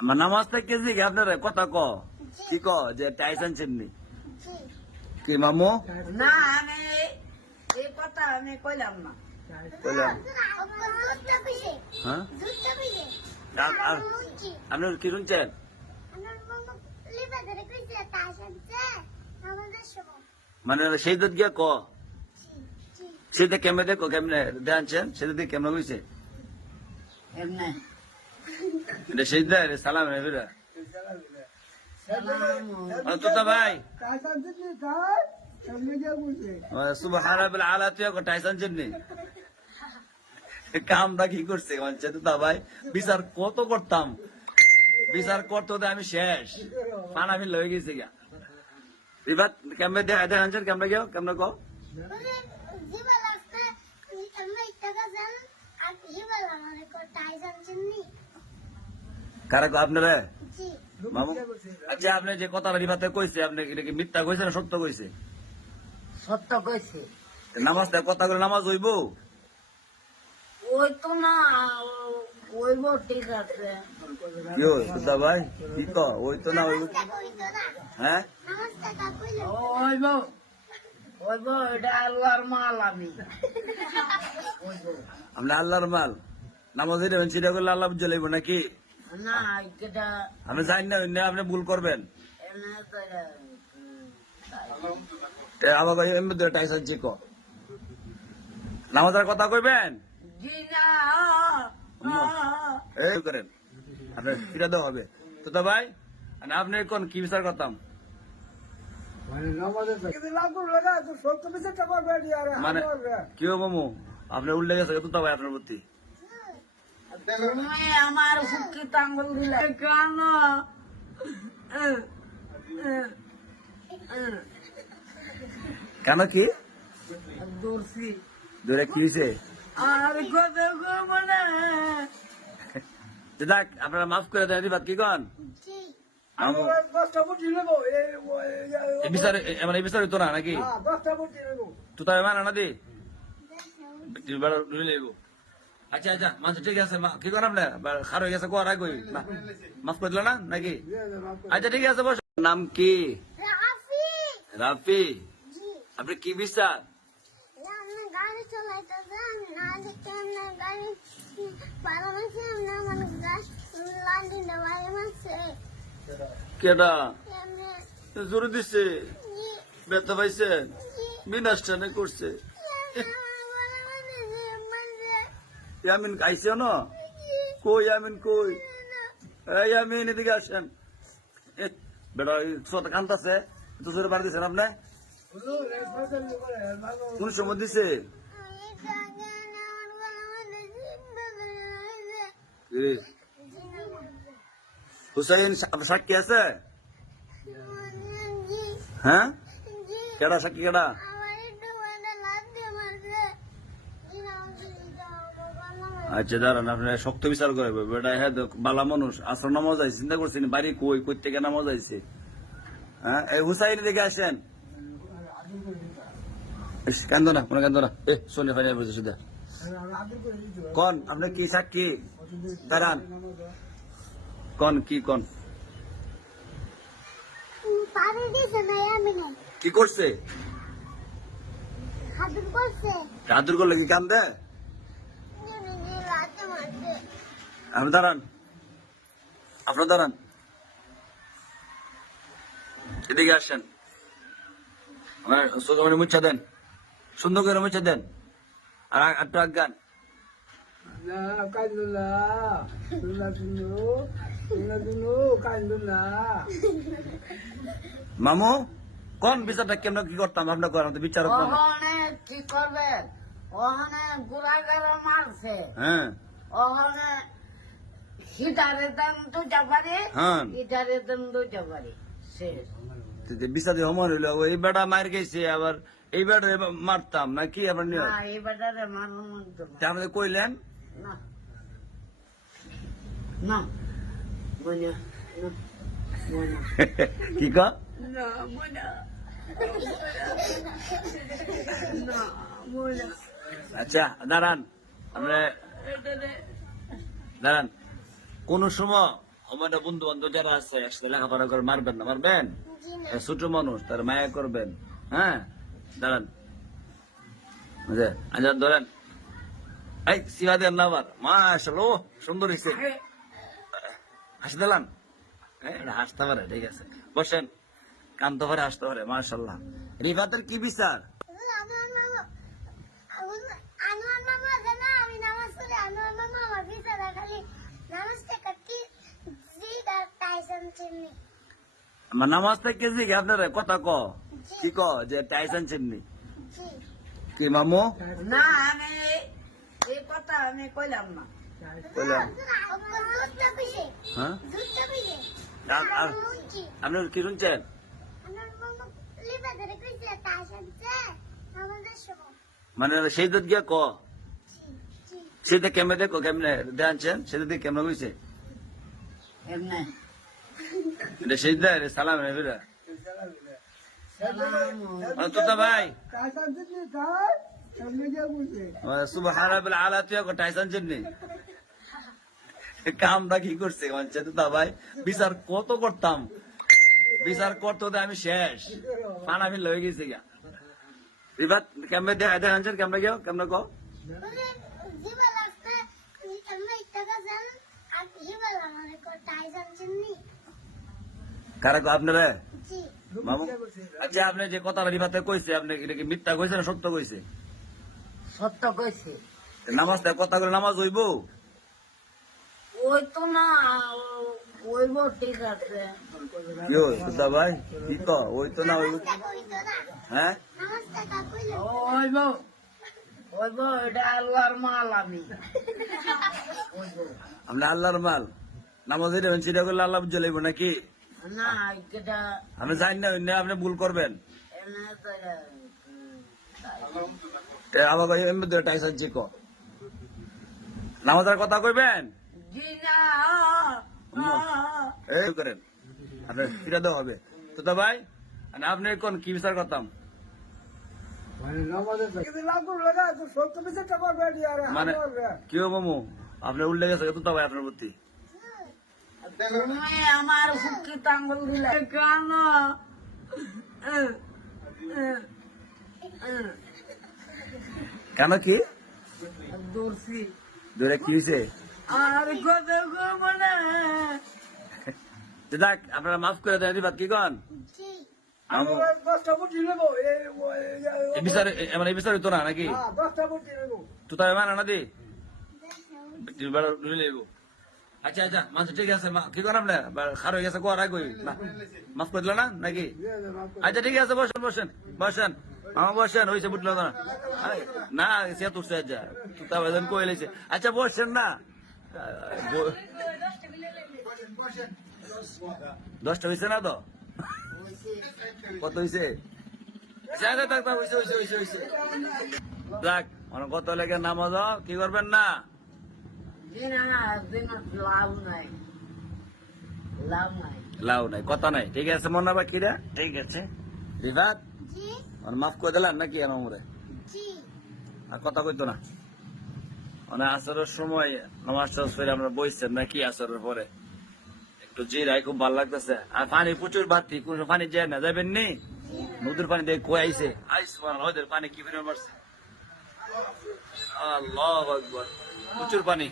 আমার নামাজ থেকে জি আপনার? কথা ক কি ক যে টাইসন চিননি কি মামু? না আমি এই কথা আমি কইলাম না। কইলাম। হ্যাঁ? আর- কি আপনি কি শুনছেন? আমার মামা লিবা ধরে কইছে তা শুনছে আমাদের সময় মানে সেই দুধ গিয়া ক সেটা কেমনে দেখো কেমনে দেখাচ্ছেন? সেটা দিয়ে কেমনে হয়েছে এমনি। এটা সেই দেয় সালাম এবারে তোতা ভাই। সুবহান রাব্বিল আলা তুই এখন টাইসন চিননি কামটা কি করছে মানে তোতা ভাই? বিচার কত করতাম? বিচার করতে হতে আমি শেষ। পানা আমি লয়ে গেছি বিবাদ কেমনে দেখা দেখাচ্ছেন কেমনে গেও কেমনে কো বলে জিবা লাগতে আমরা টাকা জান আর জিবা লাগারে কো টাইজন চিনি কারা কো আপনারা মামু? আচ্ছা আপনি যে কথাটা রিবাতে কইছে আপনি এটা কি মিথ্যা কইছে না সত্য কইছে? সত্য কইছে। নামাজটা কথা করে নামাজ হইব? ওই তো না ওইব ঠিক আছে। কি হই তোতা ভাই? কি ক? ওই তো না ওই হ্যাঁ? নমস্তে তা ওইব ওইব এটা আল্লাহর মাল আমি। আমরা আল্লাহর মাল। নামাজ এটা করলে আল্লাহ বুঝে লাগবে নাকি? আপনি জানি না অন্য আপনি ভুল করবেন। তো তো নামাজের কথা কইবেন? করেন। ফিরে দেওয়া হবে। তোতা ভাই আর আপনি কোন কি বিচার করতাম? মানে কি হব মামু আপনি উল্লেখ গেছে তোতা ভাই আপনার প্রতি। আমার হুকি টাঙ্গুল দিলে কেন? কেন কি? দূরে কি হয়েছে আর কত দেখ আপনারা মাফ করে দেন কি কন? বিচার মানে হইতো না নাকি? তোতা ভাই মানা না দি। বেড়া লই লইব আচ্ছা আচ্ছা মানুষ ঠিক আছে মা- কি করেন আপনি বা- খার হয়ে গেছে কোয়ার আগে মাফ করে দিল না নাকি আচ্ছা ঠিক আছে বস। নাম কি? রাফি রাফি জি। আপনি কি বিচার আমরা গাড়ি চালাইতেছেন না দেখতে আমরা গাড়ি পারামাছে আমরা মানে গাছ লান্ডি দেওয়াই মাছে কেডা? এমনি জোরে দিছে। জি। ব্যথা পাইছেন জি। বিনাশটানে করছে মানে ইয়ামিন আইছে না? কই ইয়ামিন কই? ইয়ামিন, এদিকে আসেন। বেটা ছোট কান্তাছে তো জোরে বার দিছেন আপনি? কোন সময় দিছে? হুসাইন সাক্ষী আছে? হ্যাঁ? কেডা সাক্ষী, কেডা? আচ্ছা দাঁড়ান আপনি শক্ত বিচার করে বেটা হ্যাঁ দেখ, বালা মানুষ আসর নামাজ আইছে চিন্তা করছেন বাড়ি কই কই থেকে নামাজ আইছে? হ্যাঁ এই হুসাইন দিকে আসেন। কান্দ না কোনো কান্দ না। এ শোনে ফাইনাল বলছে শুধু কন আপনি কি সাক্ষী? দাঁড়ান। কন কি কন? কি করছে। হাদুর করলে কি কান্দে মারছে আপনি দাঁড়ান। আপনার দাঁড়ান। এদিকে আসেন। আমার মুচ্ছা দেন। সুন্দর করে মুচ্ছা দেন। আর একটু আজ্ঞান মামু কোন বিচারটা কেমন কি করতাম? আপনার করেন তো বিচারক কি করবে ওখানে গুড়াগারে মারছে। হ্যাঁ। ওখানে হিটারে দাম দুটা পারি হ্যাঁ। হিটারে দাম দুটা পারি শেষ তো যে বিচারে হমন হইল ওই বেটা মার গেছে আবার এই বেটা মারতাম না কি আবার নিয়ে না এই বেটারে মানুষ মানতো না। তা আমাদের কইলেন? না। না। মনে না। মনে। কি কা? না না আচ্ছা দাঁড়ান। আমরা দাঁড়ান। কোন সময় আমার বন্ধু বান্ধব যারা আছে একসাথে লেখাপড়া করে মারবেন না মারবেন? ছোট মানুষ তার মায়া করবেন হ্যাঁ? দাঁড়ান। আচ্ছা ধরেন। এই সিভা দেন না আবার। ও সুন্দর হয়েছে হাসি দিলাম? হ্যাঁ এটা হাসতে পারে ঠিক আছে। বসেন। কানতে পারে হাসতে পারে মার্শাল্লাহ রিফাতের কি বিচার আমার মামা আনোয়ার মামা আছে না আমি নামাজ পড়ি আনোয়ার মামা আমার ভিতরে খালি নামাজটা কাটি জি আর টাইসন চিনি আমার নামাজ থেকে জি আপনার? কথা ক। কি ক? যে টাইসন চিমনি। কি মামু? না আমি এই কথা আমি কইলাম না। হ্যাঁ? কি শুনছেন? আনোয়ার মামা লিবা ধরে কইছে টাইসন চে আমাদের সব। মানে সেই দুধ গিয়া ক? জি জি। সেটা কেমনে দেখো? কেমনে দেখাচ্ছেন? সেটা দিয়ে কেমনে হয়েছে এমনি এটা সেই দেয় সালাম এবারে তোতা ভাই। সুবহান রাব্বিল আলা, তুই এখন টাইসন চিমনি কামটা কি করছে মানছে তোতা ভাই? বিচার কত করতাম? বিচার করতে আমি শেষ। ফান আমি লয়ে গেছি গা বিবাদ কেমনে দেখা দেখাচ্ছেন কেমনে গেও কেমনে কো চিনি কারা আপনারা মামু? আচ্ছা আপনি যে কথা রিফাতে কইছে আপনি এটা কি মিথ্যা কইছে না সত্য কইছে? সত্য কইছে। নামাজটা কথা করে নামাজ হইব? ওই তো না ওইব ঠিক আছে। কি হই ভাই? কি ক? ওই তো না হইব? নমস্তে কইতো না। হ্যাঁ? ওইব ওইব এটা আল্লাহর মাল আমি। আপনি আল্লাহর মাল। নামাজ এটা করলে আল্লাহ বুঝে লাগবে নাকি? না এটা জানি না অন্য আপনি ভুল করবেন। তো নামাজের কথা কইবেন? জি না করেন। আপনি ফিরে দেওয়া হবে। তোতা ভাই আর আপনি কোন কি বিচার করতাম? মানে কি হব মামু আপনি উল্লে গেছে তোতা ভাই আপনার প্রতি। তুমি আমার হুকি টাঙ্গল দিলে। কেন? কেন কি? দূরছি ধরে কি হয়েছে আর কত মানে দেখ আপনারা মাফ করে দেন রিবাদ কি কন? বিচার হইতো না নাকি? তোতা ভাই মানে না দি। বেড়া ঢুলে লইবো। আচ্ছা আচ্ছা মানুষ ঠিক আছে কি করেন আপনি বা- খার হয়ে গেছে কোয়ার আগে মাফ করে দিল না নাকি আচ্ছা ঠিক আছে, বসেন বসেন বসেন। আমার বসেন হয়েছে বুঝলো না না সে তুলছে আচ্ছা তুতা বেদন কয়ে লেছে। আচ্ছা বসেন না। দশটা হয়েছে না তো? কত হয়েছে যাক। যাক মানে কত লেগে নামাজ কি করবেন না দিন দিন লাভ নাই লাভ নাই লাউ নাই কথা নাই ঠিক আছে মনে বাকিরা ঠিক আছে রিভাত জি মাফ করে দিলেন নাকি আমার আর কথা কইতো না মানে আসরের সময় নামাজ করে আমরা বইছেন নাকি আসরের পরে একটু জিরাই খুব ভালো লাগতেছে আর পানি প্রচুর বাড়তি কোন পানি যায় না যাবেন নি নদীর পানি দেখে কই আইছে আইস নদীর পানি কি ফিরে মারছে আল্লাহ আকবর প্রচুর পানি